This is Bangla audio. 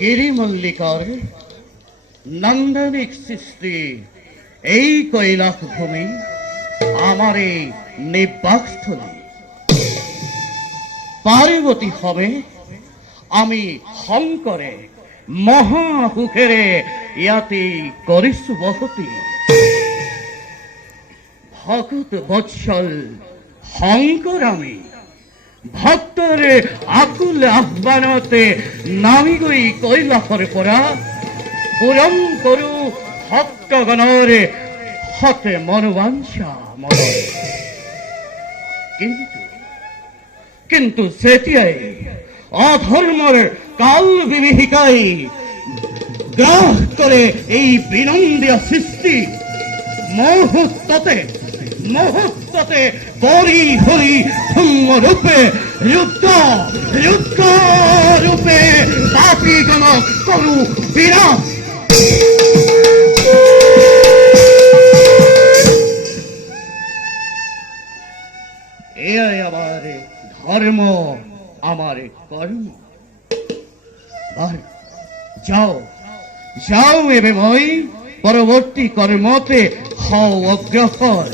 গিরিমল্লিকার নান্দনিক সৃষ্টি এই কৈলাস ভূমি আমার এই নিবাসস্থলী। পার্বতী হবে আমি শঙ্করে মহাহুখেরে ইয়াতে করিছু বসতি। ভকত বৎসল শঙ্কর আমি ভক্তৰ আকুল আহ্বানতে নামি গৈ কৈলাসৰ পৰা পূৰণ কৰো ভক্তগণৰ হতে মনোবাঞ্ছা মনৰ। কিন্তু যেতিয়াই অধৰ্মৰ কাল বিভীষিকাই গ্ৰাস কৰে এই বিনন্দীয় সৃষ্টি, মুহূৰ্ততে পৰি ভৰি ৰূপে ৰুদ্ৰ ৰূপে পাপীগণক কৰো বিনাশ। এয়াই আমার ধর্ম, আমার কর্ম। যাও এবে মই পরবর্তী কর্মতে হও অগ্রসর।